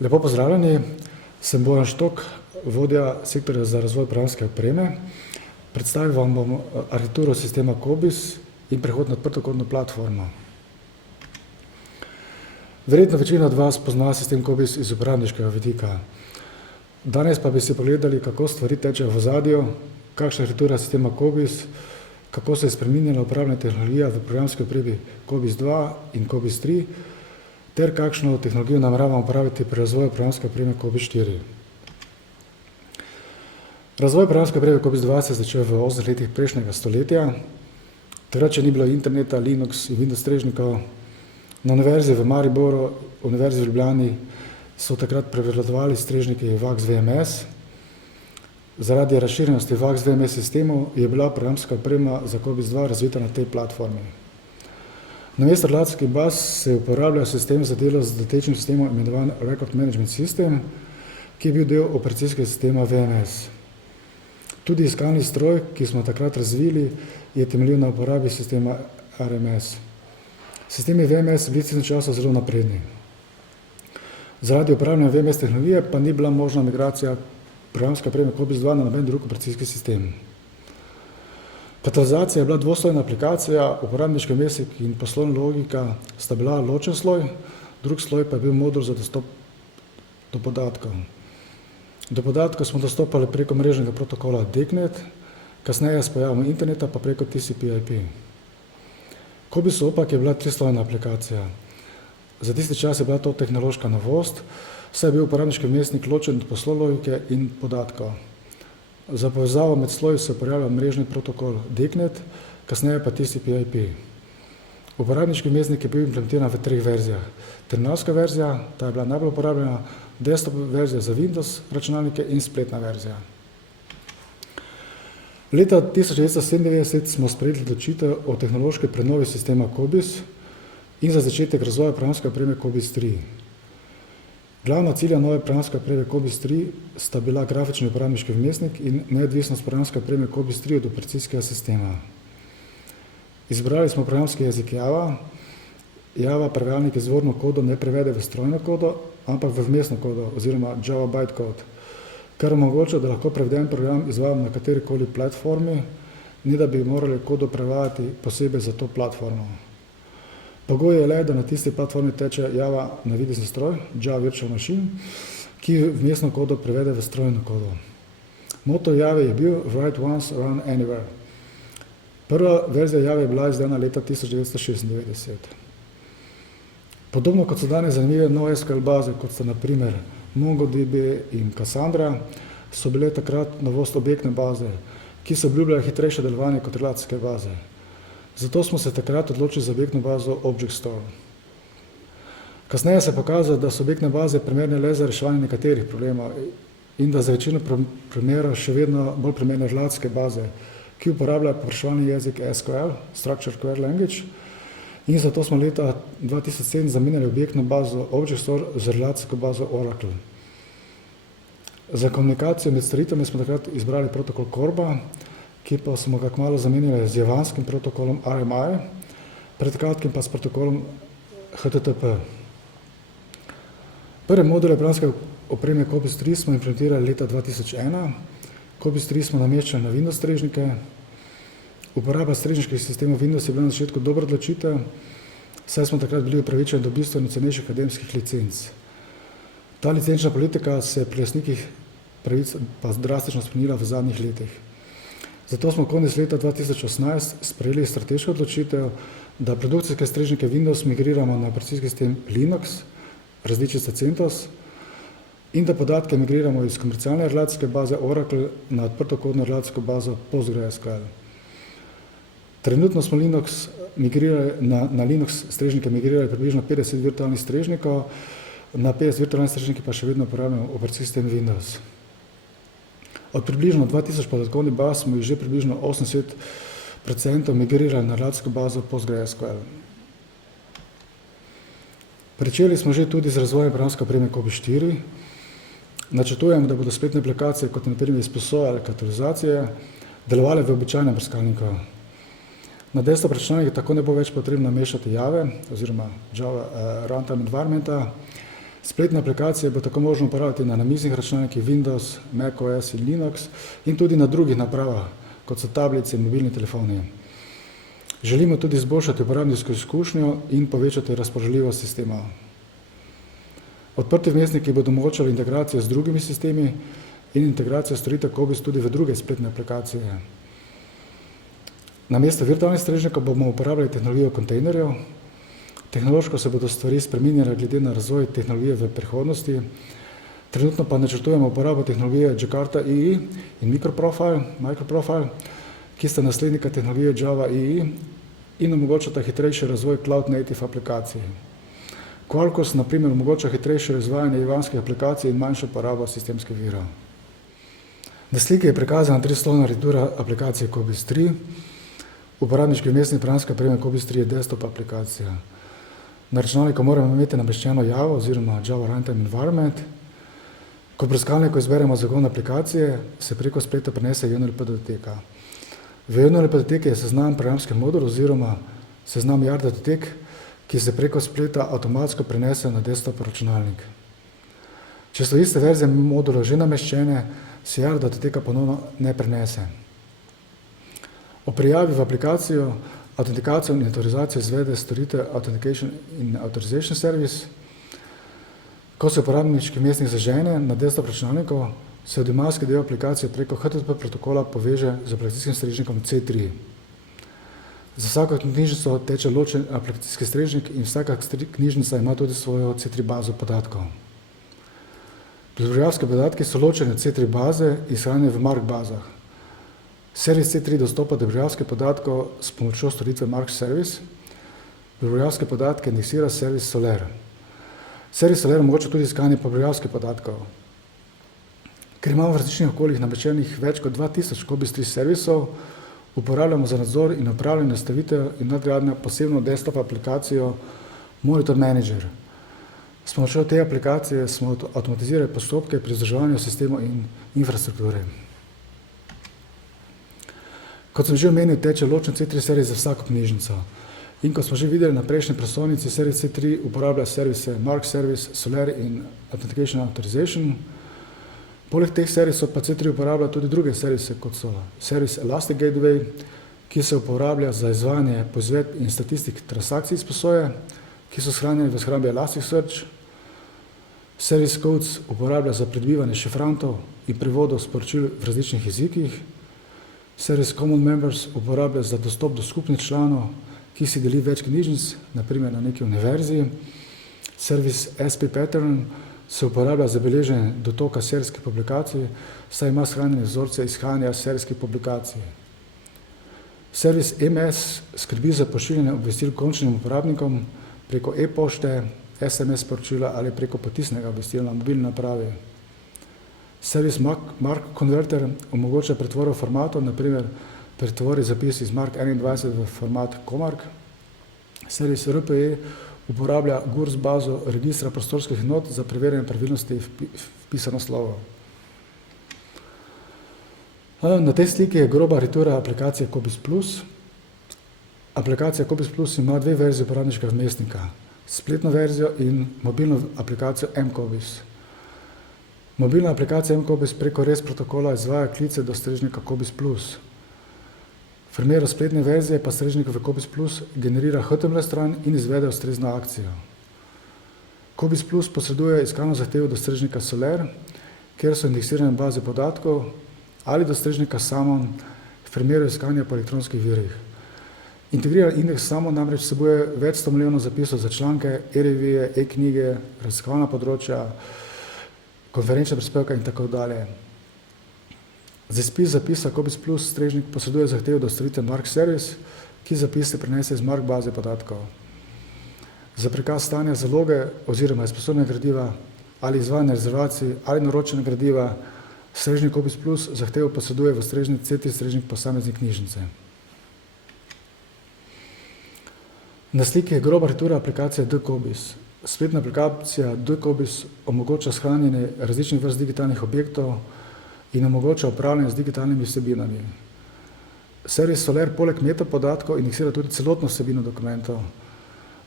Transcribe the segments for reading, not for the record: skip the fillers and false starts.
Lepo pozdravljeni, sem Bojan Štok, vodja sektorja za razvoj programske opreme. Predstavil vam bom arhitekturo sistema COBIS in prehod na odprtokodno platformo. Verjetno večina od vas pozna sistem COBIS iz uporabniškega vidika. Danes pa bi si pogledali, kako stvari tečejo v ozadju, kakšna je arhitektura sistema COBIS, kako se je spreminjala uporabna tehnologija v programski opremi COBIS 2 in COBIS 3, ter kakšno tehnologijo nameravamo uporabiti pri razvoju programske opreme COBIS 4. Razvoj programske opreme COBIS 2 se je začel v 80 letih prejšnjega stoletja. Takrat, če ni bilo interneta, Linux in Windows strežnikov, na univerzi v Mariboru, univerzi v Ljubljani so takrat prevladovali strežniki VAX VMS. Zaradi razširjenosti VAX VMS sistemov je bila programska oprema za COBIS 2 razvita na tej platformi. Namesto relacijskih baz se je uporabljal sistem za delo z datečnim sistemom imenovan Record Management System, ki je bil del operacijskega sistema VMS. Tudi iskalni stroj, ki smo takrat razvili, je temeljil na uporabi sistema RMS. Sistemi VMS so bili v tistem času zelo napredni. Zaradi uporabljanja VMS tehnologije pa ni bila možna migracija programske opreme COBIS 2 na noben drug operacijski sistem. Katalizacija je bila dvoslojna aplikacija, uporabniški vmesnik in poslovna logika sta bila ločen sloj, drug sloj pa je bil modul za dostop do podatkov. Do podatkov smo dostopali preko mrežnega protokola DECnet, kasneje s pojavom interneta pa preko TCP/IP. COBIS opak je bila trislojna aplikacija. Za tisti čas je bila to tehnološka novost, saj je bil uporabniški vmesnik ločen od poslovne logike in podatkov. Za povezavo med sloji se uporablja mrežni protokol DECnet, kasneje pa TCP/IP. Uporabniški vmesnik je bil implementiran v 3 verzijah. Terminalska verzija, ta je bila najbolj uporabljena, desktop verzija za Windows računalnike in spletna verzija. Leta 1997 smo sprejeli odločitev o tehnološki prenovi sistema COBIS in za začetek razvoja programske opreme COBIS 3. Glavna cilja nove programske opreme COBIS 3 sta bila grafični uporabniški vmesnik in neodvisnost programske opreme COBIS 3 od operacijskega sistema. Izbrali smo programski jezik Java. Java prevajalnik izvorno kodo ne prevede v strojno kodo, ampak v vmesno kodo oziroma Java bytecode, kar omogoča, da lahko preveden program izvajamo na katerikoli platformi, ni da bi morali kodo prevajati posebej za to platformo. Pogoj je le, da na tisti platformi teče Java navidezni stroj, Java Virtual Machine, ki vmesno kodo prevede v strojno kodo. Moto Jave je bil Write Once, Run Anywhere. Prva verzija Jave je bila izdana leta 1996. Podobno kot so danes zanimive NoSQL baze, kot sta na primer MongoDB in Cassandra, so bile takrat novost objektne baze, ki so obljubljale hitrejše delovanje kot relacijske baze. Zato smo se takrat odločili za objektno bazo Object Store. Kasneje se je pokazalo, da so objektne baze primerne le za reševanje nekaterih problemov in da za večino primerov še vedno bolj primerne relacijske baze, ki uporabljajo povpraševalni jezik SQL, Structured Query Language, in zato smo leta 2007 zamenjali objektno bazo Object Store z relacijsko bazo Oracle. Za komunikacijo med storitvami smo takrat izbrali protokol Corba, ki pa smo ga kmalu zamenjali z javanskim protokolom RMI, pred kratkim pa s protokolom HTTP. Prve module programske opreme COBIS 3 smo implementirali leta 2001. COBIS 3 smo nameščali na Windows strežnike. Uporaba strežniških sistemov Windows je bila na začetku dobra odločitev, saj smo takrat bili upravičeni do bistveno cenejših akademskih licenc. Ta licenčna politika se pri lastnikih pravic pa drastično spremenila v zadnjih letih. Zato smo konec leta 2018 sprejeli strateško odločitev, da produkcijske strežnike Windows migriramo na operacijski sistem Linux, različica CentOS, in da podatke migriramo iz komercialne relacijske baze Oracle na odprtokodno relacijsko bazo PostgreSQL. Trenutno smo na Linux strežnike migrirali približno 50 virtualnih strežnikov, na 50 virtualnih strežnikih pa še vedno uporabljamo operacijski sistem Windows. Od približno 2000 podatkovnih baz smo jih že približno 80% migrirali na relacijsko bazo PostgreSQL. Pričeli smo že tudi z razvojem programske opreme COBIS 4. Načrtujemo, da bodo spletne aplikacije, kot na primer izposoja ali katalizacije, delovale v običajnem brskalniku. Na desktop računalniku tako ne bo več potrebno mešati Jave oziroma Java Runtime Environmenta, Spletne aplikacije bo tako možno uporabljati na namiznih računalnikih Windows, macOS in Linux in tudi na drugih napravah, kot so tablice in mobilni telefoni. Želimo tudi izboljšati uporabniško izkušnjo in povečati razpoložljivost sistema. Odprti vmesniki bodo omogočali integracijo z drugimi sistemi in integracijo storitev COBISS tudi v druge spletne aplikacije. Namesto virtualnih strežnikov bomo uporabljali tehnologijo kontejnerjev. Tehnološko se bodo stvari spreminjale glede na razvoj tehnologije v prihodnosti. Trenutno pa načrtujemo uporabo tehnologije Jakarta EE in Microprofile, ki sta naslednika tehnologije Java EE in omogočata hitrejši razvoj cloud native aplikacij. Quarkus na primer omogoča hitrejše izvajanje ivanskih aplikacij in manjšo porabo sistemskih virov. Na sliki je prikazana trislovna arhitektura aplikacije COBISS 3. Uporabniški vmesnik programske opreme COBISS 3 je desktop aplikacija. Na računalniku moramo imeti nameščeno Java oziroma Java Runtime Environment. Ko v brskalniku izberemo zagon aplikacije, se preko spleta prenese JNLP datoteka. V JNLP datoteki je seznam programskih modulov oziroma seznam JAR datotek, ki se preko spleta avtomatsko prenese na desktop računalnik. Če so iste verzije modulov že nameščene, se JAR datoteka ponovno ne prenese. O prijavi v aplikacijo, autentikacijo in autorizacijo izvede storitev Authentication in Authorization Service. Ko se uporabniški vmesnik zažene na desktop računalniku, se odjemalski del aplikacije preko HTTP protokola poveže z aplikacijskim strežnikom C3. Za vsako knjižnico teče ločen aplikacijski strežnik in vsaka knjižnica ima tudi svojo C3 bazo podatkov. Bibliografski podatki so ločeni od C3 baze in shranjeni v MARC bazah. Servis C3 dostopa do bibliografskih podatkov s pomočjo storitve MARC Service. Bibliografske podatke indeksira servis Soler. Servis Soler omogoča tudi iskanje bibliografskih podatkov. Ker imamo v različnih okoljih nameščenih več kot 2000 COBISS 3 servisov, uporabljamo za nadzor in upravljanje nastavitev in nadgradnjo posebno desktop aplikacijo Monitor Manager. S pomočjo te aplikacije smo avtomatizirali postopke pri vzdrževanju sistemov in infrastrukture. Kot sem že omenil, teče ločen C3 servis za vsako knjižnico. In kot smo že videli na prejšnji prosojnici, servis C3 uporablja servise MARC Service, Soler in Authentication and Authorization. Poleg teh servisov pa C3 uporablja tudi druge servise, kot so servis Elastic Gateway, ki se uporablja za izvajanje poizvedb in statistik transakcij izposoje, ki so shranjeni v shrambi Elasticsearch. Servis Codes uporablja za pridobivanje šifrantov in prevodov sporočil v različnih jezikih. Servis Common Members uporablja za dostop do skupnih članov, ki si deli več knjižnic, naprimer na neki univerzi. Servis SP Pattern se uporablja za beleženje dotoka serijskih publikacij, saj ima shranjene vzorce izhajanja serijskih publikacij. Servis MS skrbi za pošiljanje obvestil končnim uporabnikom preko e-pošte, SMS sporočila ali preko potisnega obvestila na mobilni napravi. Servis MARC Converter omogoča pretvoro formatov, naprimer pretvori zapis iz MARC 21 v format COMARC. Servis RPE uporablja GURS bazo registra prostorskih enot za preverjanje pravilnosti vpisa naslovov. Na tej sliki je groba arhitektura aplikacije COBISS Plus. Aplikacija COBISS Plus ima dve verzije uporabniškega vmesnika, spletno verzijo in mobilno aplikacijo mCOBISS. Mobilna aplikacija mCOBISS preko REST protokola izvaja klice do strežnika COBISS Plus. V primeru spletne verzije pa strežnik v COBISS Plus generira HTML stran in izvede ustrezno akcijo. COBISS Plus posreduje iskalno zahtevo do strežnika Soler, kjer so indeksirane baze podatkov, ali do strežnika Samon v primeru iskanja po elektronskih virih. Integriran indeks Samon namreč vsebuje več 100 milijonov zapisov za članke, e-revije, e-knjige, raziskovalna področja, konferenčne prispevke in tako dalje. Za izpis zapisa COBISS Plus strežnik posreduje zahtevo do storitve MARC Service, ki zapise prenese iz MARC baze podatkov. Za prikaz stanja zaloge oziroma izposobljenega gradiva ali izvajanje rezervacij ali naročene gradiva strežnik COBISS Plus zahtevo posreduje v strežnik C3 strežnik posamezne knjižnice. Na sliki je groba arhitektura aplikacije dCOBISS. Spletna aplikacija dCOBISS omogoča shranjanje različnih vrst digitalnih objektov in omogoča upravljanje z digitalnimi vsebinami. Servis Soler poleg metapodatkov indeksira tudi celotno vsebino dokumentov.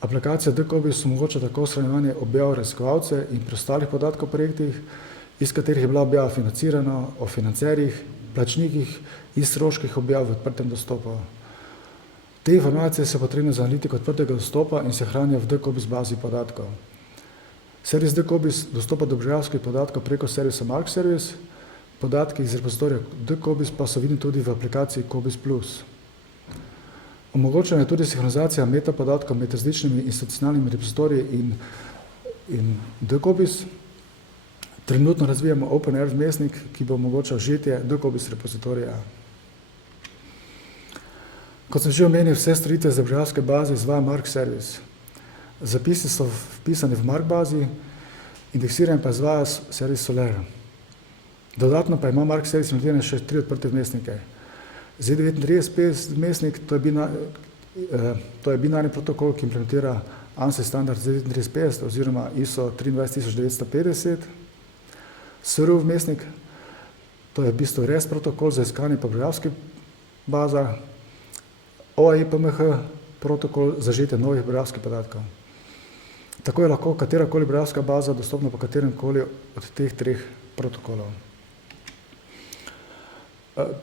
Aplikacija dCOBIS omogoča tako shranjevanje objav raziskovalcev in preostalih podatkov o projektih, iz katerih je bila objava financirana, o financerjih, plačnikih in stroških objav v odprtem dostopu. Te informacije so potrebne za analitiko odprtega dostopa in se hranijo v dCOBIS bazi podatkov. Servis dCOBIS dostopa do obžalovskih podatkov preko servisa MarkService, podatki iz repozitorija dCOBIS pa so vidni tudi v aplikaciji COBIS+. Omogočena je tudi sinhronizacija metapodatkov med različnimi institucionalnimi repozitoriji in dCOBIS. Trenutno razvijamo OpenAir vmesnik, ki bo omogočal žetje dCOBIS repozitorija. Kot sem že omenil, vse storitve za obžalovske baze izvaja MarkService. Zapisi so vpisani v Mark bazi, indeksiranje pa izvaja servis Soler. Dodatno pa ima MarkService implementirane še 3 odprte vmesnike. Z3950 vmesnik, to je binarni protokol, ki implementira ANSI standard Z3950 oziroma ISO 23950. SRU vmesnik, to je v bistvu REST protokol za iskanje po obžalovskih bazah. OAI-PMH protokol za žetje novih obžalovskih podatkov. Tako je lahko katerakoli obžalovska baza dostopna po kateremkoli od teh 3 protokolov.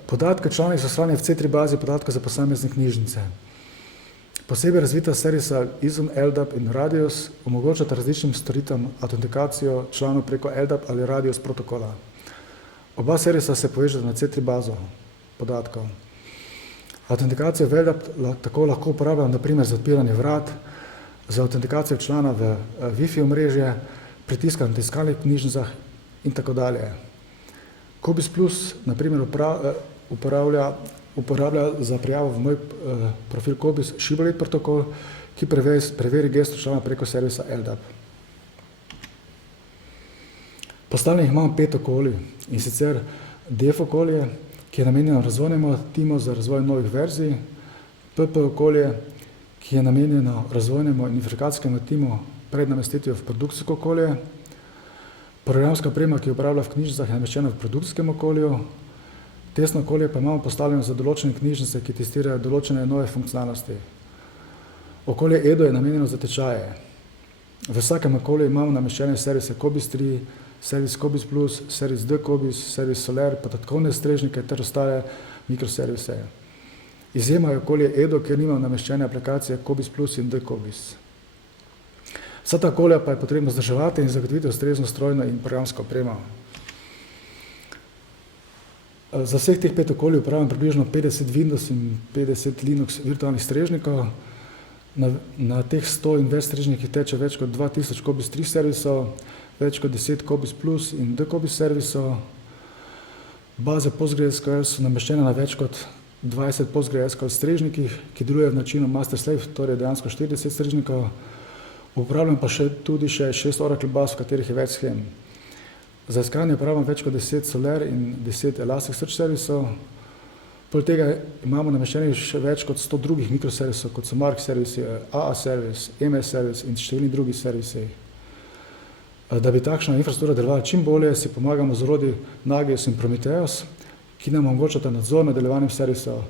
Podatke članic so shranjeni v C3 bazi podatkov za posamezne knjižnice. Posebej razvita servisa ISUM, LDAP in Radius omogočata različnim storitvam autentikacijo članov preko LDAP ali Radius protokola. Oba servisa se povežeta na C3 bazo podatkov. Autentikacijo v LDAP tako lahko uporabljamo na primer za odpiranje vrat, za autentikacijo člana v Wi-Fi omrežje, pritiska na tiskalnih knjižnicah in tako dalje. COBIS Plus na primer uporablja za prijavo v moj profil COBIS Shibboleth protokol, ki preveri gesto člana preko servisa LDAP. Postavljenih imamo 5 okolij, in sicer DEF okolje, ki je namenjeno razvojnemu timu za razvoj novih verzij, PP okolje, ki je namenjeno razvojnemu in verifikacijskemu timu pred namestitvijo v produkcijsko okolje, programska oprema, ki je uporablja v knjižnicah, je nameščena v produkcijskem okolju, testno okolje pa imamo postavljeno za določene knjižnice, ki testirajo določene nove funkcionalnosti. Okolje EDO je namenjeno za tečaje. V vsakem okolju imamo nameščene servise COBIS 3, servis COBIS Plus, servis dCOBIS, servis Soler, podatkovne strežnike ter ostale mikroservise. Izjema je okolje EDO, kjer nimamo nameščene aplikacije COBIS Plus in dCOBIS. Vsa ta okolja pa je potrebno vzdrževati in zagotoviti ustrezno strojno in programsko opremo. Za vseh teh 5 okolij uporabljam približno 50 Windows in 50 Linux virtualnih strežnikov. Na teh 100 in več strežnikih teče več kot 2000 COBIS 3 servisov, več kot 10 COBIS Plus in dCOBIS servisov. Baze PostgreSQL so nameščene na več kot 20 PostgreSQL strežnikih, ki delujejo v načinu master-slave, torej dejansko 40 strežnikov. Uporabljam pa tudi 6 Oracle baz, v katerih je več shem. Za iskanje uporabljam več kot 10 Soler in 10 Elasticsearch servisov. Poleg tega imamo nameščenih še več kot 100 drugih mikroservisov, kot so Mark servisi, AA servis, MS servis in številni drugi servisi. Da bi takšna infrastruktura delovala čim bolje, si pomagamo z orodji Nagios in Prometheus, ki nam omogočata nadzor nad delovanjem servisov,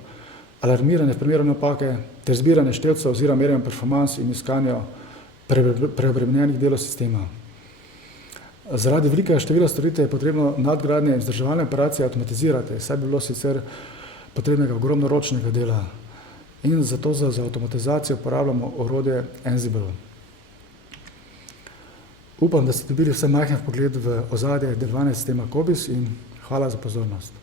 alarmiranje v primeru napake ter zbiranje števcev oziroma merjenje performans in iskanje preobremenjenih delov sistema. Zaradi velikega števila storitev je potrebno nadgradnje in vzdrževalne operacije avtomatizirati, saj bi bilo sicer potrebnega ogromno ročnega dela. In zato za avtomatizacijo uporabljamo orodje Ansible. Upam, da ste dobili vsaj majhen vpogled v ozadje delovanja sistema COBIS in hvala za pozornost.